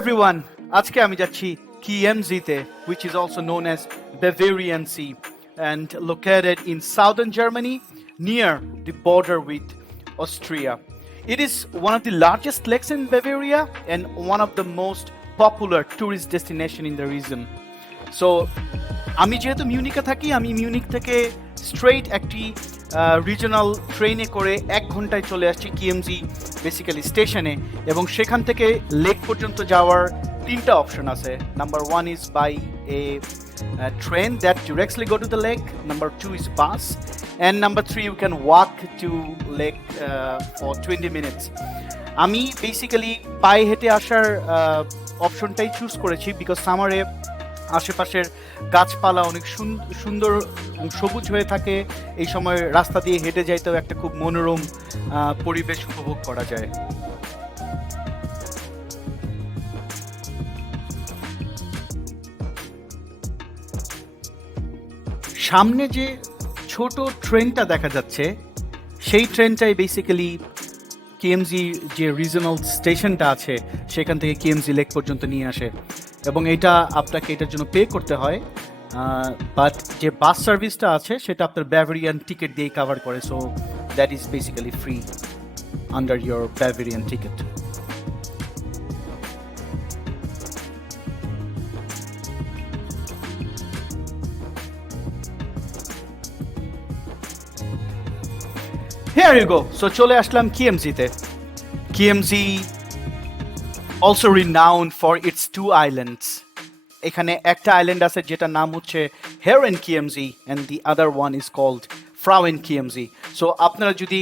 everyone, আজকে আমি যাচ্ছি Chiemsee, which is also known as Bavarian Sea and located in southern Germany near the border with Austria. It is one of the largest lakes in Bavaria and one of the most popular tourist destination in the region. So আমি যেহেতু মিউনিকে থাকি, আমি মিউনিক থেকে স্ট্রেইট একটি রিজনাল ট্রেনে করে 1 ঘন্টায় চলে আসছি কিএমজি বেসিক্যালি স্টেশনে, এবং সেখান থেকে লেক পর্যন্ত যাওয়ার 3টা অপশন আছে। Number 1 is by a train that directly go to the lake, number 2 is bus, and number 3 you can walk to lake for 20 minutes. আমি বেসিক্যালি পায়ে হেঁটে আসার অপশনটাই চুজ করেছি বিকজ সামারে আশেপাশের গাছপালা অনেক সুন্দর সবুজ হয়ে থাকে। এই সময় রাস্তা দিয়ে হেঁটে যাইতেও একটা খুব মনোরম পরিবেশ উপভোগ করা যায়। সামনে যে ছোট ট্রেনটা দেখা যাচ্ছে সেই ট্রেনটাই বেসিক্যালি কিএমজি যে রিজনাল স্টেশনটা আছে সেখান থেকে কিএমজি লেক পর্যন্ত নিয়ে আসে, এবং এটা আপনাকে এটার জন্য পে করতে হয়। বাট যে বাস সার্ভিসটা আছে সেটা আপনার ব্যাভারিয়ান টিকিট দিয়ে কভার করে, so that is basically free under your Bavarian ticket. Here you go. So চলে আসলাম কিএমজিতে। Chiemsee also renowned for its 2 islands. এখানে একটা আইল্যান্ড আছে যেটার নাম হচ্ছে Herrenchiemsee and the other one is called Frauenchiemsee. So আপনারা যদি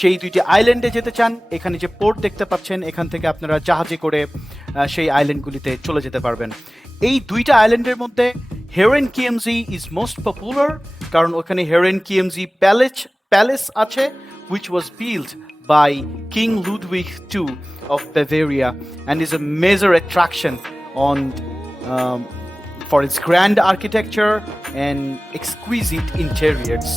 সেই 2টি আইল্যান্ডে যেতে চান, এখানে যে পোর্ট দেখতে পাচ্ছেন এখান থেকে আপনারা জাহাজে করে সেই আইল্যান্ডগুলিতে চলে যেতে পারবেন। এই 2টা আইল্যান্ডের মধ্যে Herrenchiemsee is most popular কারণ ওখানে Herrenchiemsee Palace আছে, which was built by King Ludwig II of Bavaria and is a major attraction for its grand architecture and exquisite interiors.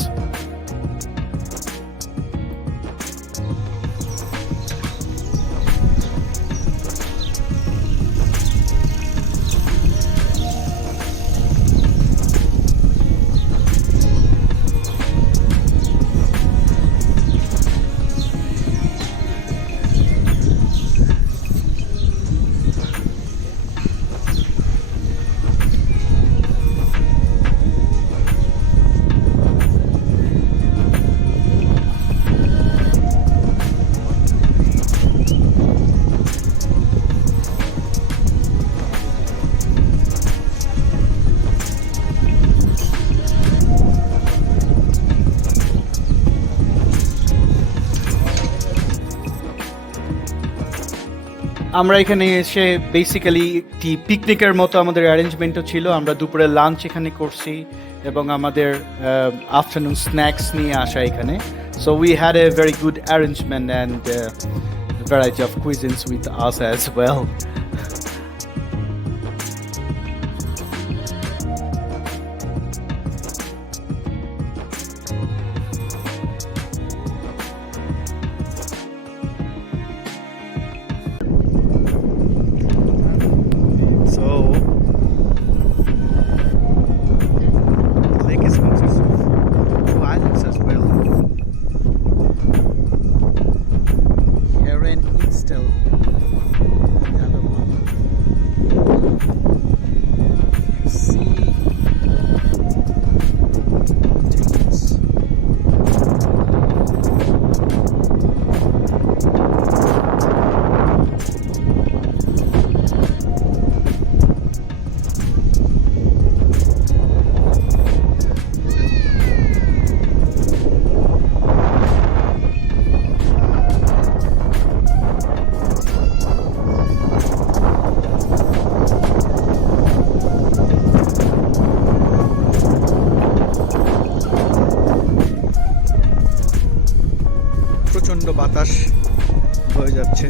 আমরা এখানে এসে বেসিক্যালি একটি পিকনিকের মতো আমাদের অ্যারেঞ্জমেন্টও ছিল। আমরা দুপুরে লাঞ্চ এখানে করছি এবং আমাদের আফটারনুন স্ন্যাক্স নিয়ে আসা এখানে। So we had a very good arrangement and variety of কুইজিনস উইথ আস অ্যাজ ওয়েল। প্রচন্ড বাতাস বয়ে যাচ্ছে।